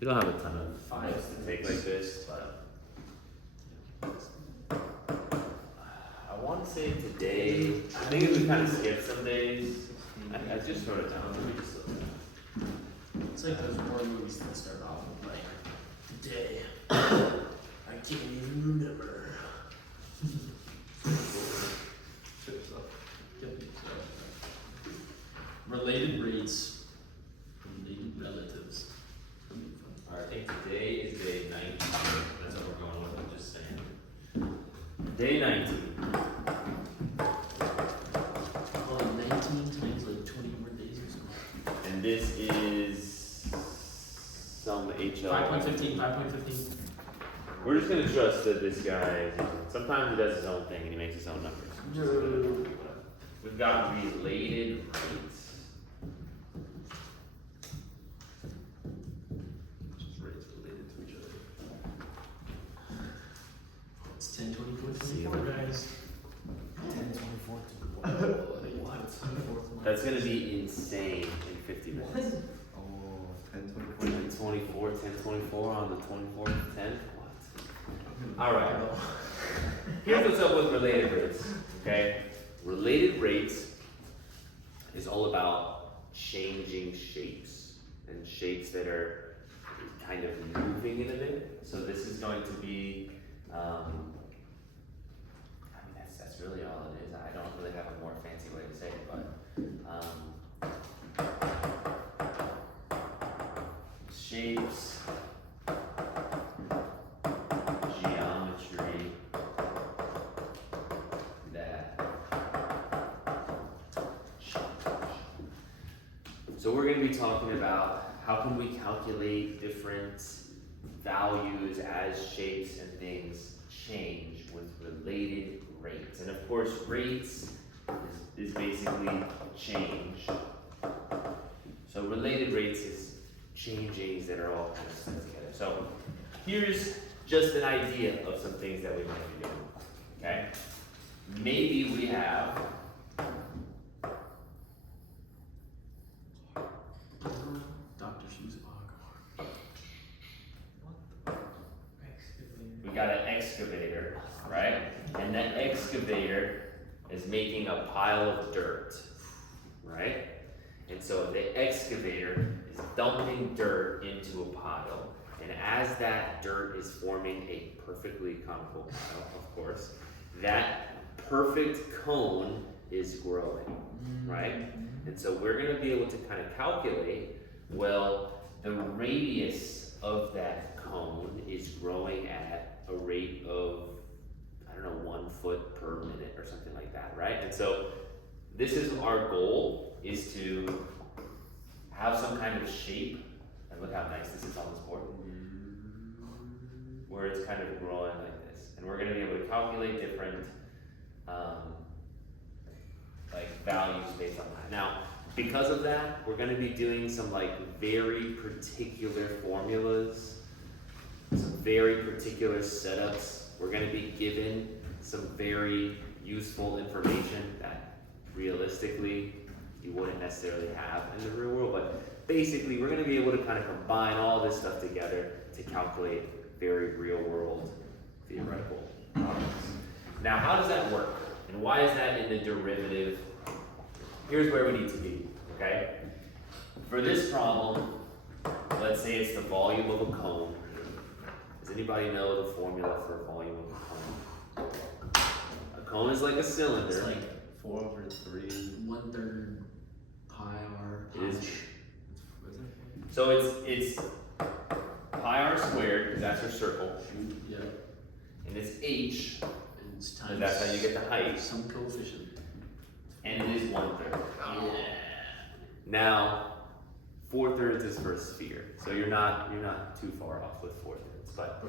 We don't have a ton of files to take like this, but I want to say today, I think if we kind of skip some days, I just wrote it down. Let me just look at it. It's like those horror movies that start off with like, today, I can't even remember. Related rates, related relatives. Alright, I think today is day 19. That's what we're going with, I'm just saying. Day 19. Well, 19 times like 20 more days or something. And this is some HL. 5.15, 5.15. We're just gonna trust that this guy, sometimes he does his own thing and he makes his own numbers. We've got related rates. Just rates related to each other. It's 10, 24, 24, guys. 10, 24, 24. What? That's gonna be insane in 50 minutes. Oh, 10, 10, 24, 10, 24 on the 24th, 10? What? Alright. Here's what's up with related rates, okay? Related rates is all about changing shapes and shapes that are kind of moving in a bit. So this is going to be, I mean, that's really all it is. I don't really have a more fancy way to say it, but shapes, geometry, that. So we're going to be talking about how can we calculate different values as shapes and things change with related rates. And of course, rates is basically change. So related rates is changings that are all kind of set together. So here's just an idea of some things that we might be doing, okay? Maybe we have Dr. Seuss Foghorn. we got an excavator, right? And that excavator is making a pile of dirt, right? And so the excavator is dumping dirt into a pile. And as that dirt is forming a perfectly conical pile, of course, that perfect cone is growing, right? And so we're going to be able to kind of calculate, well, the radius of that cone is growing at a rate of, I don't know, 1 foot per minute or something like that, right? And so this is our goal, is to have some kind of shape. And look how nice this is on this board, where it's kind of growing like this. And we're going to be able to calculate different like values based on that. Now, because of that, we're going to be doing some like very particular formulas, some very particular setups. We're going to be given some very useful information that realistically you wouldn't necessarily have in the real world, but basically we're going to be able to kind of combine all this stuff together to calculate very real world theoretical problems. Now, how does that work? And why is that in the derivative? Here's where we need to be, okay? For this problem, let's say it's the volume of a cone. Does anybody know the formula for volume of a cone? A cone is like a cylinder. It's like 4 over 3. 1/3 pi r. It is. What is it? So it's pi r squared, because that's your circle, Yeah. and it's h, And it's because times that's how you get the height, some coefficient. and it is 1/3. Yeah. Now, 4/3 is for a sphere, so you're not too far off with 4/3. But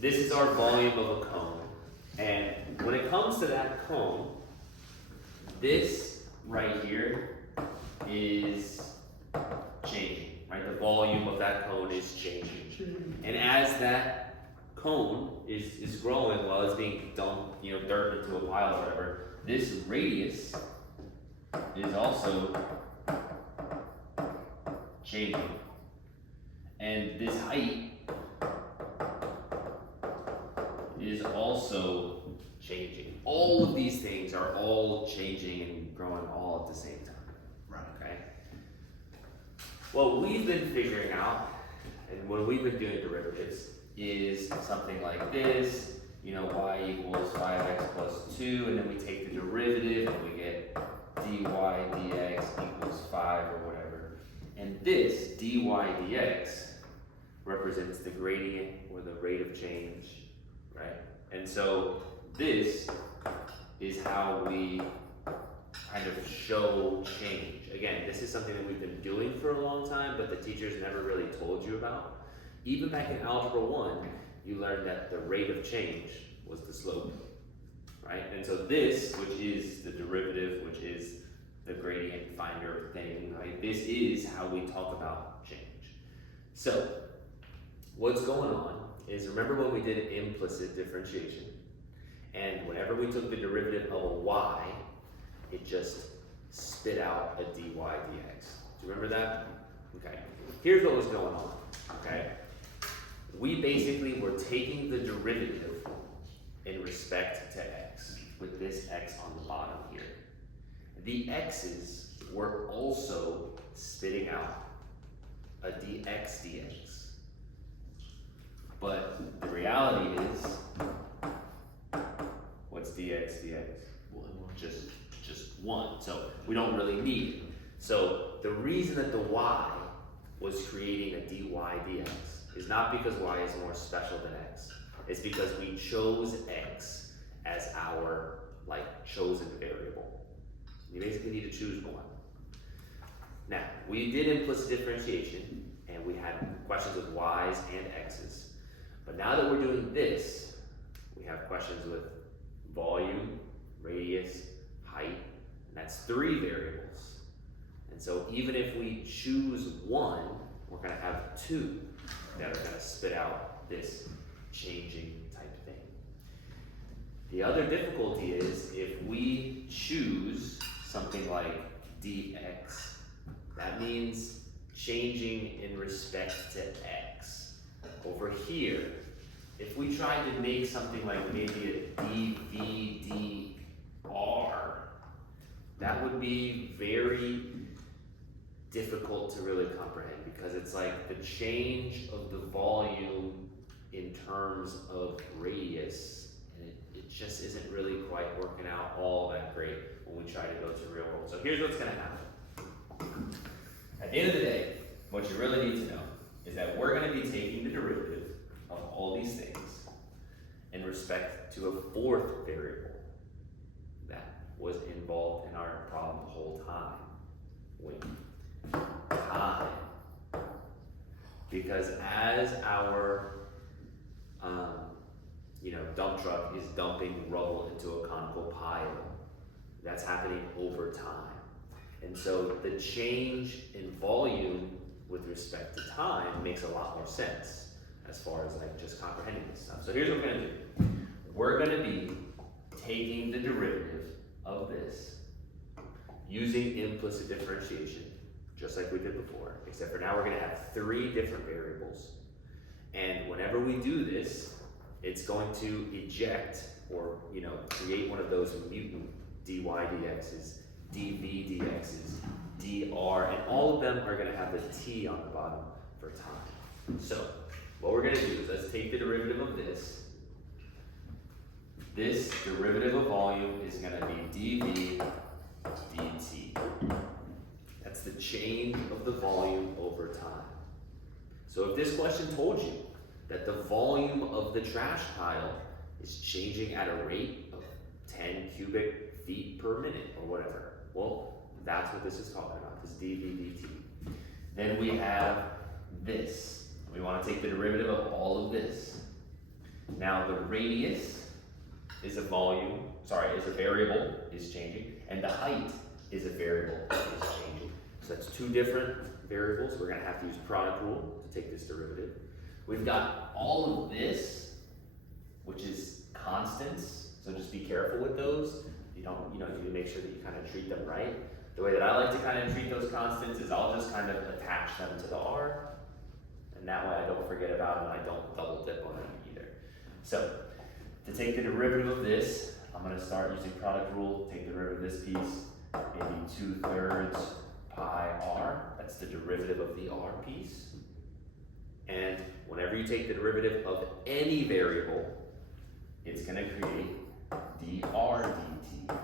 this is our volume of a cone, and when it comes to that cone, this right here is changing, right? The volume of that cone is changing, and as that cone is growing while it's being dumped, dirt into a pile or whatever, this radius is also changing. And this height is also changing. All of these things are all changing and growing all at the same time. Right. Okay? What we've been figuring out, and when we've been doing derivatives, is something like this, y equals 5x plus 2, and then we take the derivative and we get dy dx equals 5 or whatever. And this dy dx represents the gradient or the rate of change, right? And so this is how we kind of show change. Again, this is something that we've been doing for a long time, but the teachers never really told you about. Even back in Algebra 1, you learned that the rate of change was the slope, right? And so this, which is the derivative, which is the gradient finder thing, right? This is how we talk about change. So, what's going on is, remember when we did implicit differentiation? And whenever we took the derivative of a y, it just spit out a dy dx. Do you remember that? Okay. Here's what was going on, okay? We basically were taking the derivative in respect to x, with this x on the bottom here. The x's were also spitting out a dx dx. But the reality is, what's dx dx? Just 1. So we don't really need it. So the reason that the y was creating a dy dx is not because y is more special than x. It's because we chose x as our chosen variable. You basically need to choose one. Now, we did implicit differentiation and we had questions with y's and x's. But now that we're doing this, we have questions with volume, radius, height, and that's 3 variables. And so even if we choose one, we're going to have 2 that are going to spit out this changing type thing. The other difficulty is if we choose something like dx, that means changing in respect to x. Over here, if we tried to make something like maybe a dv dr, that would be very difficult to really comprehend, because it's like the change of the volume in terms of radius, and it just isn't really quite working out all that great when we try to go to the real world. So here's what's going to happen. At the end of the day, what you really need to know is that we're going to be taking the derivative of all these things in respect to a 4th variable that was involved in our problem the whole time. Time. Because as our dump truck is dumping rubble into a conical pile, that's happening over time. And so the change in volume with respect to time makes a lot more sense as far as just comprehending this stuff. So here's what we're gonna do. We're gonna be taking the derivative of this using implicit differentiation, just like we did before, except for now we're gonna have 3 different variables. And whenever we do this, it's going to eject or create one of those mutant dy dx's, dv dx's, dr, and all of them are gonna have the t on the bottom for time. So what we're gonna do is let's take the derivative of this. This derivative of volume is gonna be dv dt. That's the change of the volume over time. So if this question told you that the volume of the trash pile is changing at a rate of 10 cubic feet per minute or whatever, well, that's what this is talking about, this dv dt. Then we have this. We want to take the derivative of all of this. Now the radius is a variable, is changing, and the height is a variable, is changing. So that's 2 different variables. We're going to have to use product rule to take this derivative. We've got all of this, which is constants, so just be careful with those. You need to make sure that you kind of treat them right. The way that I like to kind of treat those constants is I'll just kind of attach them to the r, And that way I don't forget about it and I don't double dip on it either. So, to take the derivative of this, I'm gonna start using product rule, take the derivative of this piece, it'd be 2/3 pi r, that's the derivative of the r piece. And whenever you take the derivative of any variable, it's gonna create dr dt.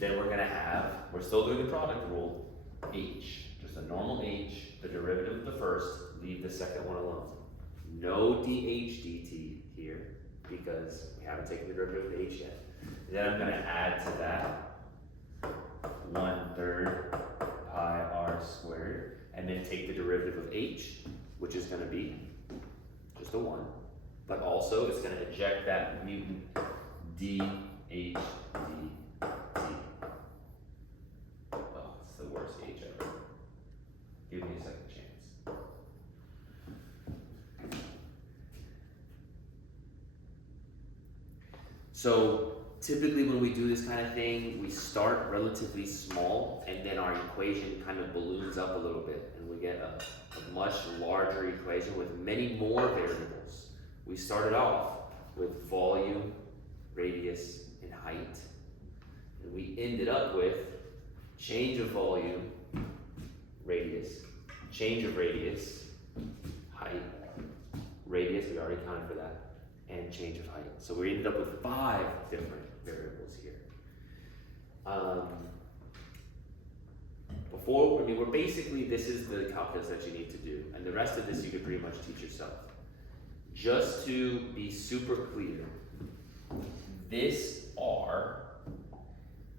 Then we're gonna have, we're still doing the product rule, h, just a normal h, the derivative of the first, leave the second one alone. No dh dt here, because we haven't taken the derivative of h yet. Then I'm gonna add to that 1/3 pi r squared, and then take the derivative of h, which is gonna be just a 1. But also, it's gonna eject that mutant dh dt. Well, it's the worst h ever. Give me a second chance. So typically when we do this kind of thing, we start relatively small and then our equation kind of balloons up a little bit and we get a much larger equation with many more variables. We started off with volume, radius, and height. And we ended up with change of volume, radius, change of radius, height, radius, we already counted for that, and change of height. So we ended up with 5 different variables here. We're basically, this is the calculus that you need to do, and the rest of this you could pretty much teach yourself. Just to be super clear, this R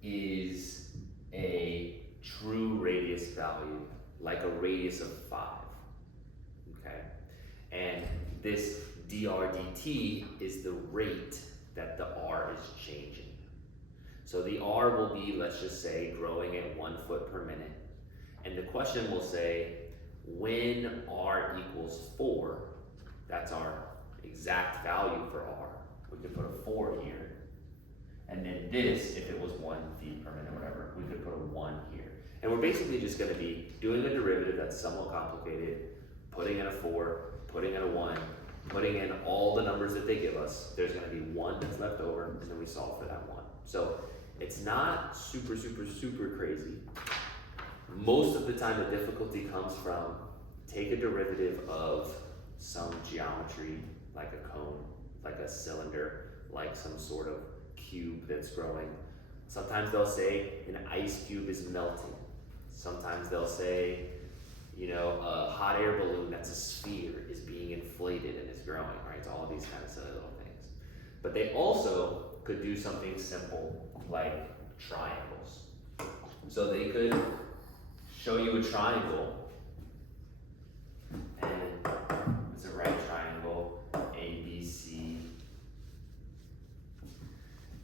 is a true radius value, like a radius of 5, okay? And this dr dt is the rate that the R is changing. So the R will be, let's just say, growing at 1 foot per minute. And the question will say, when R equals 4, that's our exact value for R. We could put a 4 here. And then this, if it was 1 feet per minute or whatever, we could put a 1 here. And we're basically just gonna be doing a derivative that's somewhat complicated, putting in a 4, putting in a 1, putting in all the numbers that they give us. There's gonna be 1 that's left over, and then we solve for that 1. So it's not super, super, super crazy. Most of the time the difficulty comes from take a derivative of some geometry, like a cone, like a cylinder, like some sort of cube that's growing. Sometimes they'll say an ice cube is melting. Sometimes they'll say, you know, a hot air balloon that's a sphere is being inflated and is growing, right? So all of these kind of silly little things. But they also could do something simple like triangles. So they could show you a triangle, and it's a right triangle, ABC.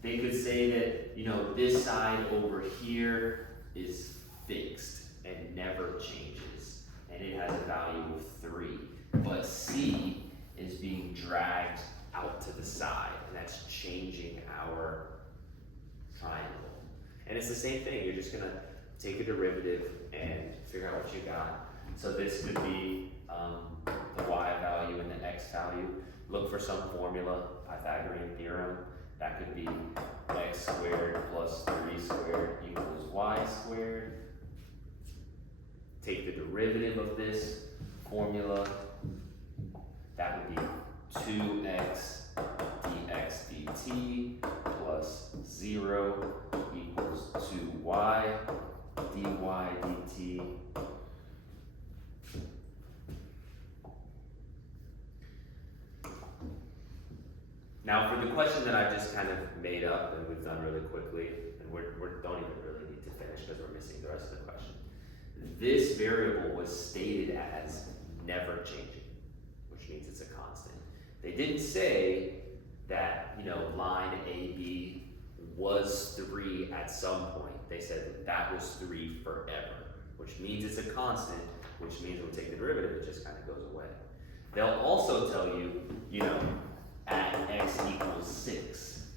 They could say that, you know, this side over here is fixed and never changes, and it has a value of 3. But C is being dragged out to the side, and that's changing our triangle. And it's the same thing, you're just gonna take a derivative and figure out what you got. So this could be the y value and the x value. Look for some formula, Pythagorean theorem. That could be x squared plus 3 squared equals y squared. Take the derivative of this formula. That would be 2x dx dt plus 0 equals 2y dy dt. Now for the question that I just kind of made up and we've done really quickly, and we don't even really need to finish because we're missing the rest of the question. This variable was stated as never changing, which means it's a constant. They didn't say that, you know, line AB was 3 at some point. They said that was 3 forever, which means it's a constant, which means when we take the derivative, it just kind of goes away. They'll also tell you, you know, at x equals 6.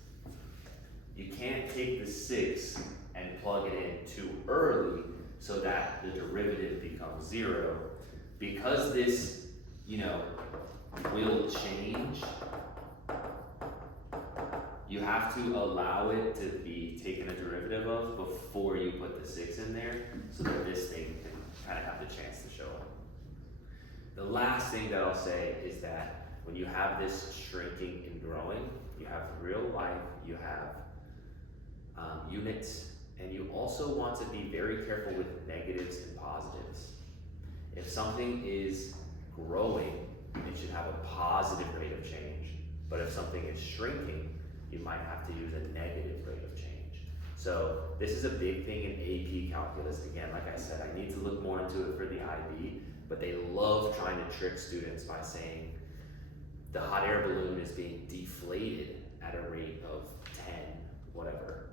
You can't take the 6 and and plug it in too early so that the derivative becomes 0, because this, will change, you have to allow it to be taken a derivative of before you put the 6 in there, so that this thing can kind of have the chance to show up. The last thing that I'll say is that when you have this shrinking and growing, you have real life, you have units, and you also want to be very careful with negatives and positives. If something is growing, it should have a positive rate of change, but if something is shrinking, you might have to use a negative rate of change. So this is a big thing in AP calculus. Again, like I said, I need to look more into it for the IB, but they love trying to trick students by saying the hot air balloon is being deflated at a rate of 10, whatever.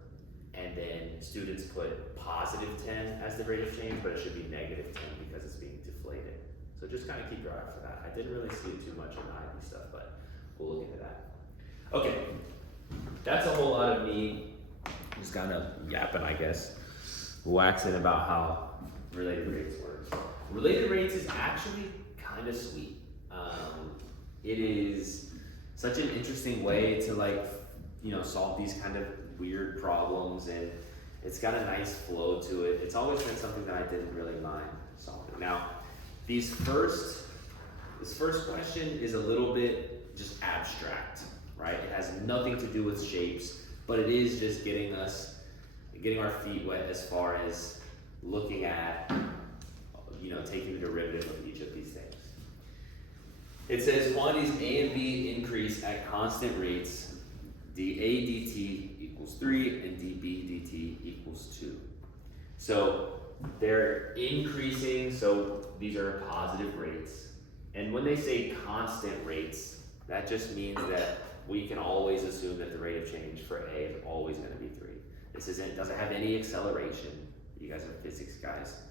And then students put positive 10 as the rate of change, but it should be negative 10 because it's being deflated. So just kind of keep your eye out for that. I didn't really see it too much in the IB stuff, but we'll look into that. Okay, that's a whole lot of me just kind of yapping, I guess, waxing about how related rates works. Related rates is actually kind of sweet. It is such an interesting way to solve these kind of weird problems, and it's got a nice flow to it. It's always been something that I didn't really mind solving. Now, this first question is a little bit just abstract, right? It has nothing to do with shapes, but it is just getting our feet wet as far as looking at, taking the derivative of each of these things. It says quantities A and B increase at constant rates, dA dt equals 3 and dB dt equals 2. So they're increasing, so these are positive rates. And when they say constant rates, that just means that we can always assume that the rate of change for A is always going to be 3. Doesn't have any acceleration. You guys are physics guys.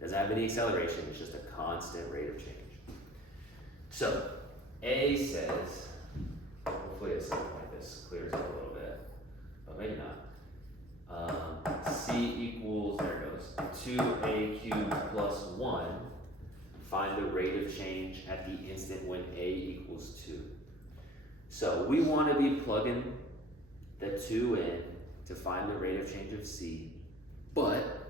Doesn't have any acceleration, it's just a constant rate of change. So A says, hopefully at some point this clears up a little bit, but maybe not. C equals, there it goes, 2a cubed plus 1. Find the rate of change at the instant when A equals 2. So we want to be plugging the 2 in to find the rate of change of C, but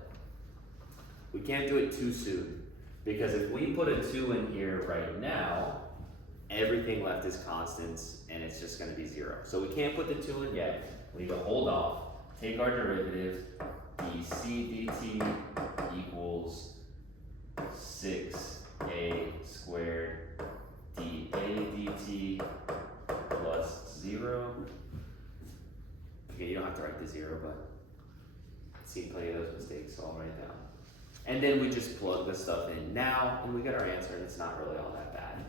we can't do it too soon, because if we put a 2 in here right now, everything left is constants and it's just going to be 0. So we can't put the 2 in yet. We need to hold off, take our derivative, dc dt equals 6a squared dA dt plus 0. Okay, you don't have to write the 0, but I've seen plenty of those mistakes, so I'll write it down. And then we just plug the stuff in now, and we get our answer, and it's not really all that bad.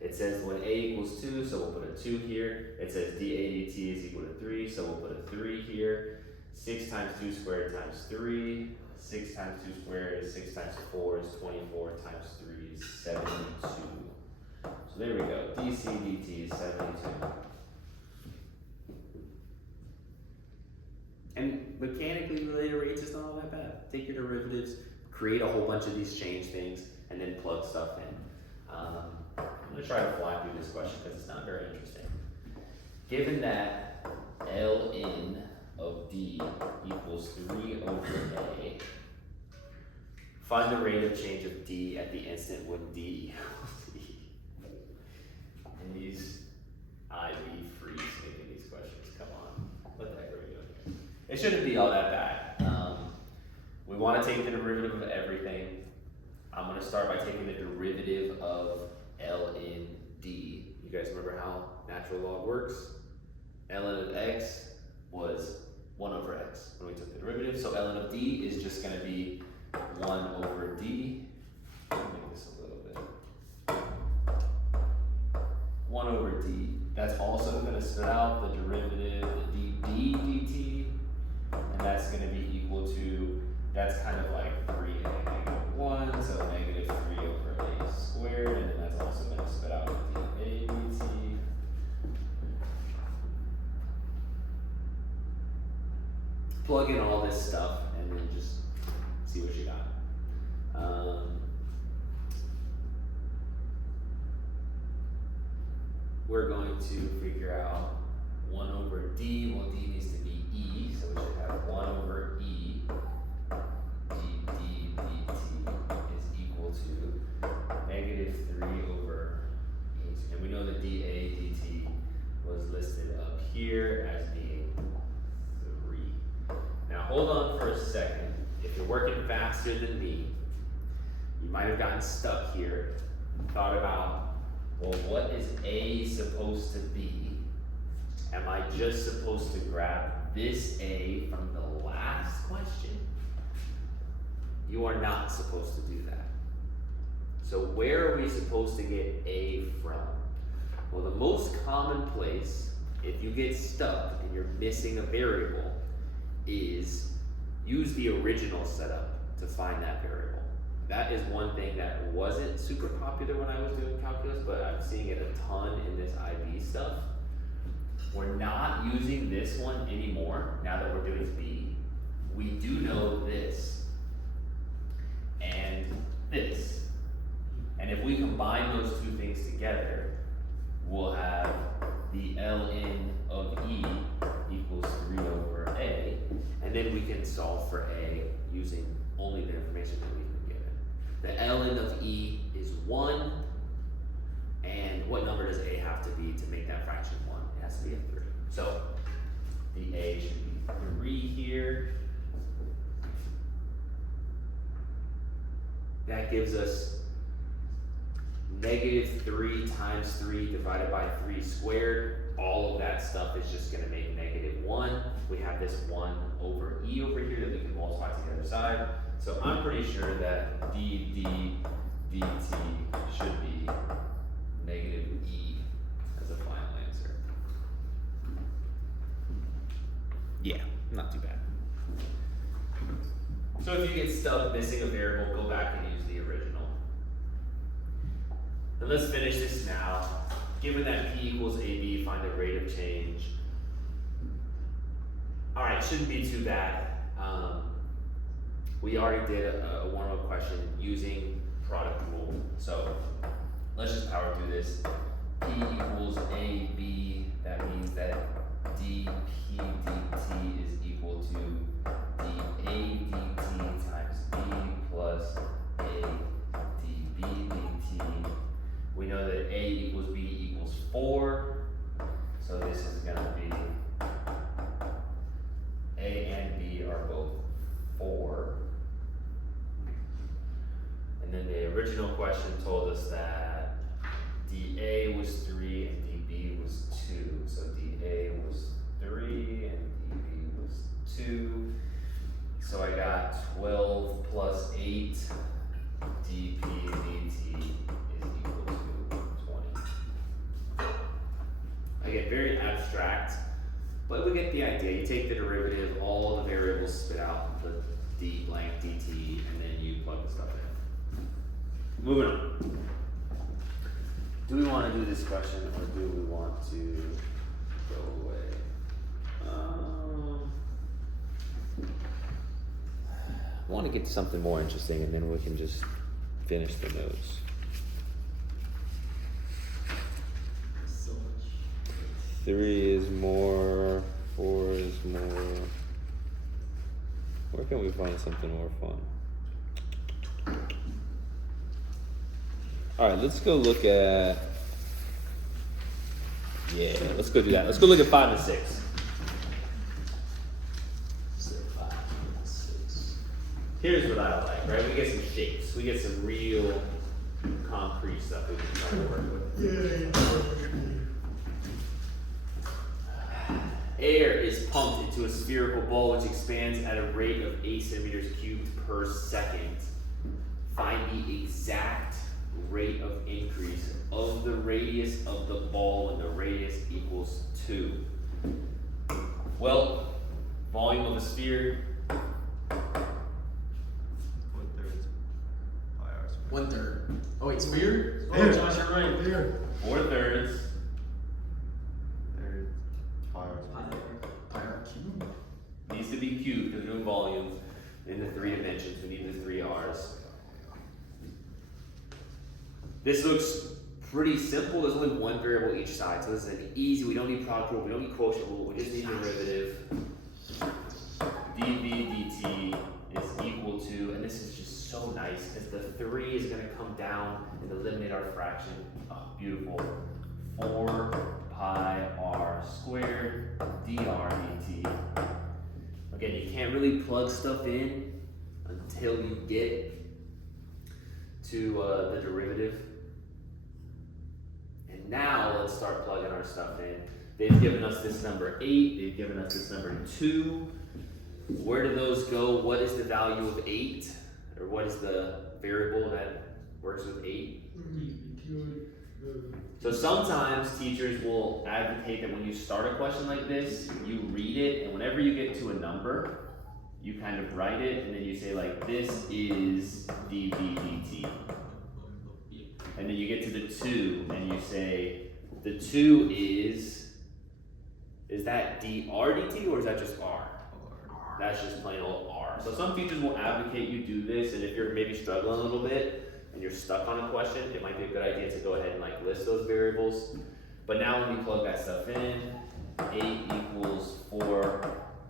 It says when A equals 2, so we'll put a 2 here. It says dA dt is equal to 3, so we'll put a 3 here. 6 times 2 squared times 3. 6 times 2 squared is 6 times 4 is 24 times 3 is 72. So there we go. dc dt is 72. And mechanically related rates is not all that bad. Take your derivatives, create a whole bunch of these change things, and then plug stuff in. I'm going to try to fly through this question because it's not very interesting. Given that Ln of D equals 3 over A, find the rate of change of D at the instant when D equals E. And these IB freaks making these questions, come on, what the heck are we doing here? It shouldn't be all that bad. We want to take the derivative of everything. I'm going to start by taking the derivative of Ln D. You guys remember how natural log works? Ln of x was 1 over x when we took the derivative. So Ln of D is just going to be 1 over D. Let me make this a little bit. 1 over D. That's also going to spit out the derivative, the dB dt, and that's going to be equal to, that's kind of like 3a negative 1, so negative 3 over a squared, and then that's also going to spit out dA dt. Plug in all this stuff, and we're going to figure out 1 over d. Well, d needs to be e, so we should have 1 over e dt is equal to negative 3 over 8. And we know that dA dt was listed up here as being 3. Now hold on for a second. If you're working faster than me, you might have gotten stuck here, thought about, well, what is A supposed to be? Am I just supposed to grab this A from the last question? You are not supposed to do that. So where are we supposed to get A from? Well, the most common place, if you get stuck and you're missing a variable, is use the original setup to find that variable. That is one thing that wasn't super popular when I was doing calculus, but I'm seeing it a ton in this IB stuff. We're not using this one anymore now that we're doing B. We do know this and this. And if we combine those two things together, we'll have the ln of E equals 3 over A, and then we can solve for A using only the information that we've been given. The ln of E is 1, and what number does A have to be to make that fraction 1? It has to be a 3. So the A should be 3 here. That gives us negative 3 times 3 divided by 3 squared. All of that stuff is just going to make negative 1. We have this 1 over E over here that we can multiply to the other side. So I'm pretty sure that dt should be negative E as a final answer. Yeah, not too bad. So if you get stuck missing a variable, go back and use the original. And let's finish this now. Given that P equals AB, find the rate of change. All right, shouldn't be too bad. We already did a warm-up question using product rule. So let's just power through this. P equals AB, that means that dP dt is equal to dA dt times B plus A dB dt. We know that A equals B equals 4, so this is going to be A and B are both 4. And then the original question told us that dA was 3 and dB was 2. So dA was 3 and dB was 2. So I got 12 plus 8 dP dt is equal to 20. I get very abstract, but we get the idea. You take the derivative, all the variables spit out the d blank dt, and then you plug the stuff in. Moving on. Do we want to do this question, or do we want to go away? I want to get to something more interesting, and then we can just finish the notes. So much. 3 is more, 4 is more. Where can we find something more fun? All right, let's go look at, yeah, let's go do that. Let's go look at 5 and 6. So 5 and 6. Here's what I like, right? We get some shapes. We get some real concrete stuff we can try to work with. Air is pumped into a spherical ball which expands at a rate of 8 centimeters cubed per second. Find the exact rate of increase of the radius of the ball when the radius equals 2. Well, volume of a sphere. 1/3 pi r squared. 1/3. Oh wait, sphere? Oh, There. Josh, you're right. There. 4/3. Third pi r squared. Pi r cubed. Needs to be cubed because we're doing volume in the 3 dimensions. We need the 3 R's. This looks pretty simple. There's only one variable each side, so this is an easy. We don't need product rule. We don't need quotient rule. We just need derivative. dv dt is equal to, and this is just so nice because the 3 is going to come down and eliminate our fraction. Oh, beautiful. 4 pi r squared dr dt. Again, you can't really plug stuff in until you get to the derivative. And now let's start plugging our stuff in. They've given us this number 8, they've given us this number 2. Where do those go? What is the value of 8? Or what is the variable that works with 8? So sometimes teachers will advocate that when you start a question like this, you read it, and whenever you get to a number, you kind of write it, and then you say like, this is dv dt. And then you get to the 2, and you say, the 2 is that dr dt, or is that just r? That's just plain old r. So some teachers will advocate you do this, and if you're maybe struggling a little bit, and you're stuck on a question, it might be a good idea to go ahead and like list those variables. But now when we plug that stuff in, 8 equals 4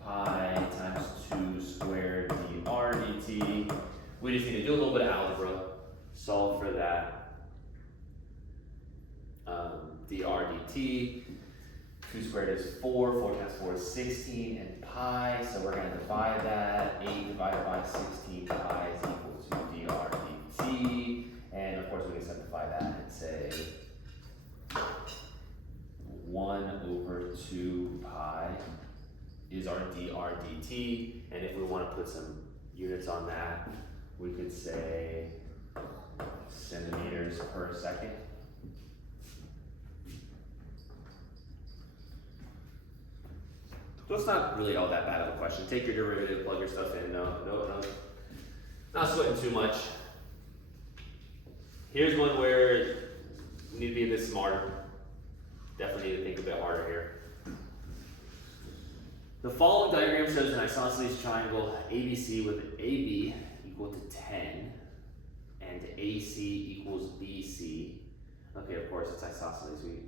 pi times 2 squared dr dt. We just need to do a little bit of algebra, solve for that dr dt. 2 squared is 4, 4 times 4 is 16, and pi, so we're going to divide that. 8 divided by 16 pi is equal to dr dt. And of course we can simplify that and say 1 over 2 pi is our dr dt. And if we want to put some units on that, we could say centimeters per second. So it's not really all that bad of a question. Take your derivative, plug your stuff in. No, not sweating too much. Here's one where we need to be a bit smarter. Definitely need to think a bit harder here. The following diagram shows an isosceles triangle ABC with AB equal to 10 and AC equals BC. Okay, of course it's isosceles. We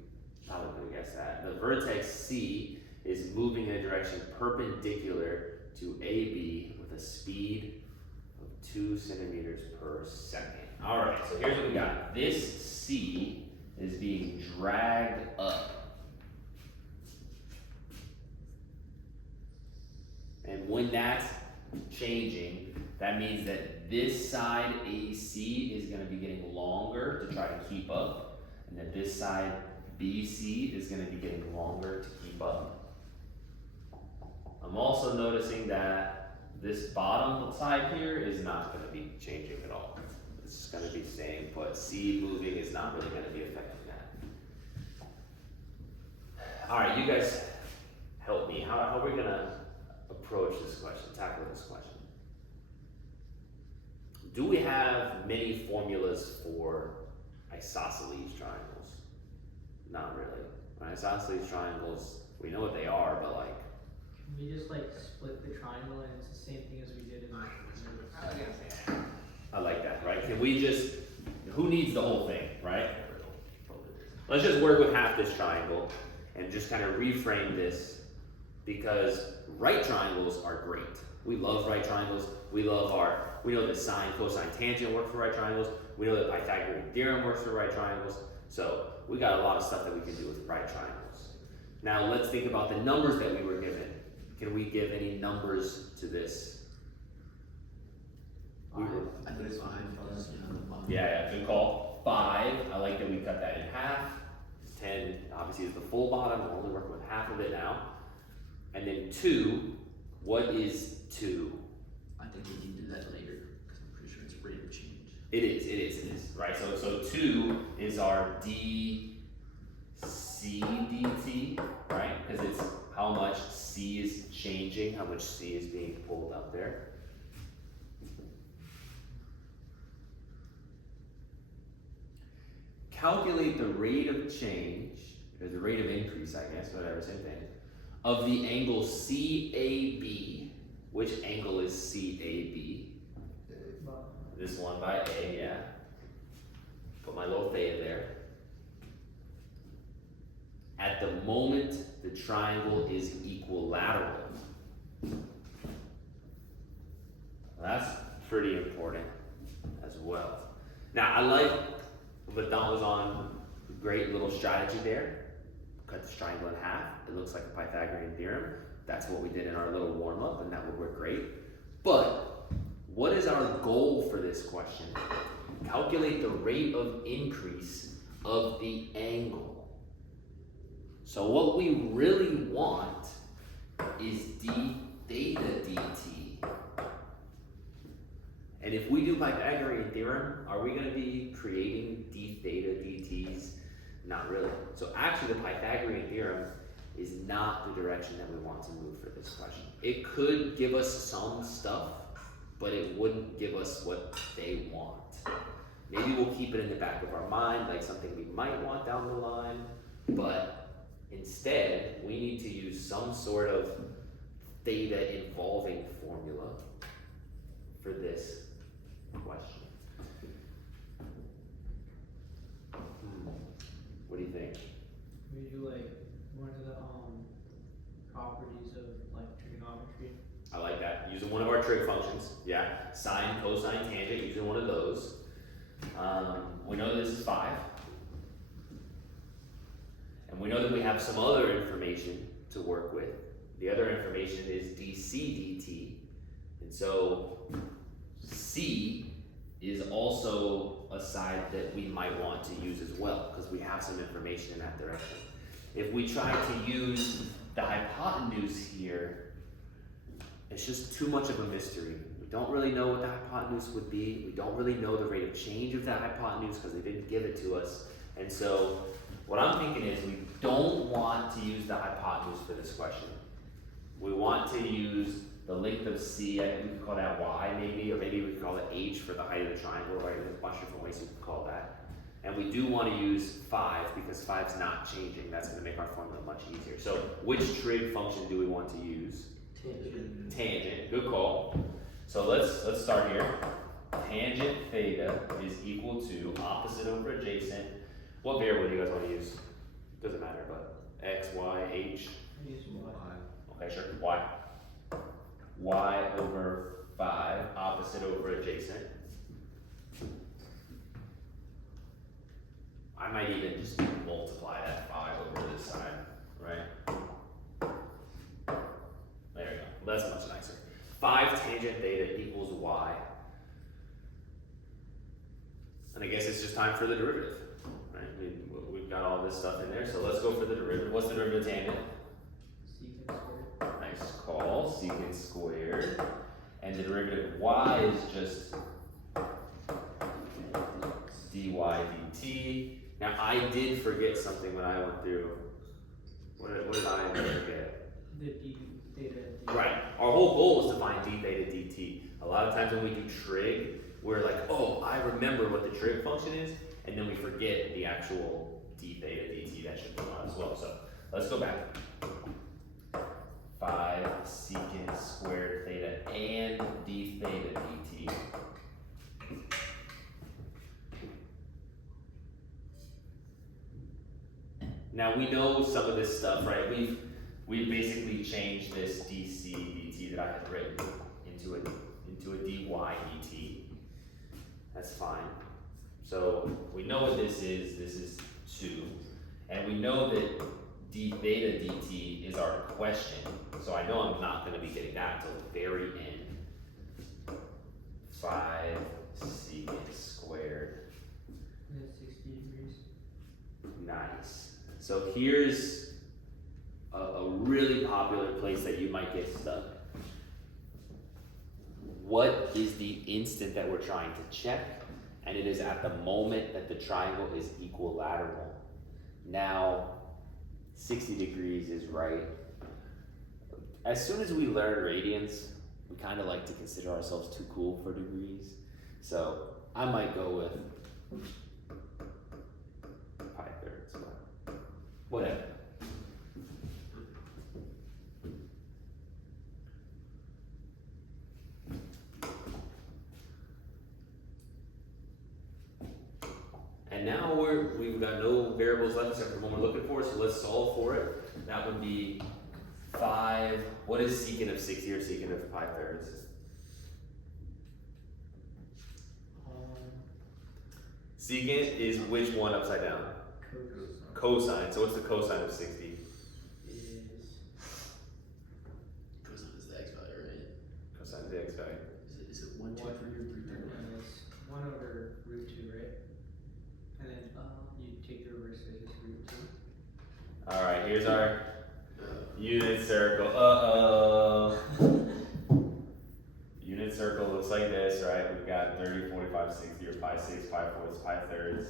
probably could have guessed that. The vertex C is moving in a direction perpendicular to AB with a speed of 2 centimeters per second. All right, so here's what we got. This C is being dragged up. And when that's changing, that means that this side AC is going to be getting longer to try to keep up, and that this side BC is going to be getting longer to keep up. I'm also noticing that this bottom side here is not going to be changing at all. It's going to be staying put. C moving is not really going to be affecting that. All right, you guys help me. How are we going to approach this question, tackle this question? Do we have many formulas for isosceles triangles? Not really. Isosceles triangles, we know what they are, but like, can we just like split the triangle and it's the same thing as we did in the I like that, right? Can we just, who needs the whole thing, right? Let's just work with half this triangle and just kind of reframe this, because right triangles are great. We love right triangles. We know that sine, cosine, tangent work for right triangles. We know that Pythagorean theorem works for right triangles. So we got a lot of stuff that we can do with right triangles. Now let's think about the numbers that we were given. Can we give any numbers to this? I think it's 5. Yeah, good call. 5, I like that we cut that in half. 10 obviously is the full bottom. We're only working with half of it now. And then 2, what is 2? I think we can do that later, because I'm pretty sure it's rate of change. It is, right? So 2 is our dc dt, right? Because it's how much c is changing, how much c is being pulled up there. Calculate the rate of change, or the rate of increase, I guess, whatever, same thing, of the angle CAB. Which angle is CAB? This one by A, yeah. Put my little theta there. at the moment the triangle is equilateral. That's pretty important as well. Now, I like what Don was on, great little strategy there. Cut this triangle in half. It looks like a Pythagorean theorem. That's what we did in our little warm-up, and that would work great. But what is our goal for this question? Calculate the rate of increase of the angle. So what we really want is d theta dt. And if we do Pythagorean theorem, are we going to be creating d theta dt's? Not really. So actually the Pythagorean theorem is not the direction that we want to move for this question. It could give us some stuff, but it wouldn't give us what they want. Maybe we'll keep it in the back of our mind, like something we might want down the line, but instead we need to use some sort of theta involving formula for this question. What do you think? We do like one of the properties of like trigonometry. I like that. Using one of our trig functions. Yeah. Sine, cosine, tangent, using one of those. We know that this is 5. And we know that we have some other information to work with. The other information is dc dt. And so c is also a side that we might want to use as well, because we have some information in that direction. If we try to use the hypotenuse here, it's just too much of a mystery. We don't really know what the hypotenuse would be. We don't really know the rate of change of that hypotenuse because they didn't give it to us. And so what I'm thinking is we don't want to use the hypotenuse for this question. We want to use the length of c. I think we could call that y maybe, or maybe we could call it h for the height of the triangle, right? There's a bunch of different ways you can call that. And we do want to use 5 because 5's not changing. That's going to make our formula much easier. So which trig function do we want to use? Tangent. Tangent, good call. So let's start here. Tangent theta is equal to opposite over adjacent. What variable do you guys want to use? Doesn't matter, but x, y, h. I use y. Okay, sure. Y. Y over 5, opposite over adjacent. I might even just multiply that 5 over this side, right? There we go. That's much nicer. 5 tangent theta equals y. And I guess it's just time for the derivative, right? We've got all this stuff in there, so let's go for the derivative. What's the derivative of tangent? Secant squared. Nice call, secant squared. And the derivative of y is just dy dt. Now I did forget something when I went through. What did I forget? The d theta. Right. Our whole goal was to find d theta dt. A lot of times when we do trig, we're like, oh, I remember what the trig function is, and then we forget the actual d theta dt that should come out as well. So let's go back. 5 secant squared theta and d theta dt. Now we know some of this stuff, right? We've basically changed this dc dt that I had written into a dy dt. That's fine. So we know what this is. This is 2. And we know that d theta dt is our question. So I know I'm not going to be getting that until the very end. 5 secant squared. And it's 60 degrees. Nice. So here's a really popular place that you might get stuck. What is the instant that we're trying to check? And it is at the moment that the triangle is equilateral. Now, 60 degrees is right. As soon as we learn radians, we kind of like to consider ourselves too cool for degrees. So I might go with pi thirds, but whatever. And And now we've got no variables left except for the one we're looking for, so let's solve for it. That would be 5, what is secant of 60 or secant of pi thirds? Secant is which one upside down? Cosine. So what's the cosine of 60? Cosine is the x value, right? Cosine is the x value. Is it 1, 2, 3, or 3, 3? Minus 1 over root 2, right? And then you take the reverse, so it's just root 2. Alright, here's our unit circle. Uh-oh. Unit circle looks like this, right? We've got 30, 45, 60, or pi 6, pi 4, pi thirds.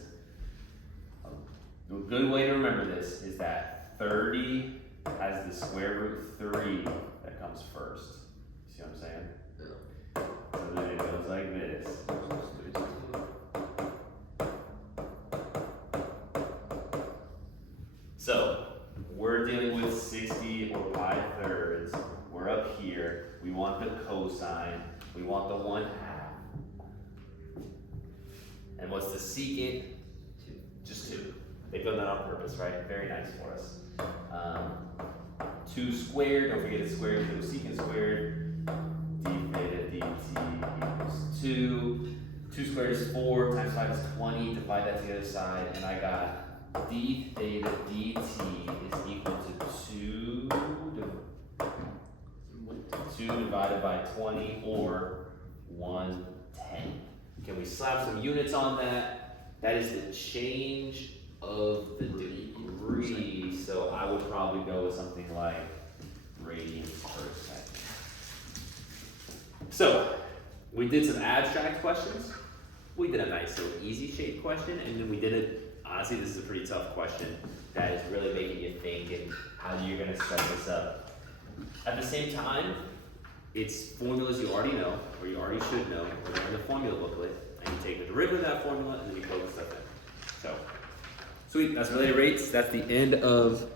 A good way to remember this is that 30 has the square root 3 that comes first. See what I'm saying? Yeah. So then it goes like this. So we're dealing with 60 or pi thirds. We're up here. We want the cosine. We want the 1/2. And what's the secant? 2. Just 2. They've done that on purpose, right? Very nice for us. 2 squared, don't forget it's squared, so secant squared, d theta dt equals 2. 2 squared is 4, times 5 is 20, divide that to the other side, and I got d theta dt is equal to 2 divided by 20, or 1/10. Can we slap some units on that? That is the change of the degree, so I would probably go with something like radians per second. So, we did some abstract questions. We did a nice little easy shape question, and then we did it, honestly this is a pretty tough question that is really making you think and how you're gonna set this up. At the same time, it's formulas you already know, or you already should know, or they're in the formula booklet, and you take the derivative of that formula and then you plug the stuff in. So, sweet, that's related rates. That's the end of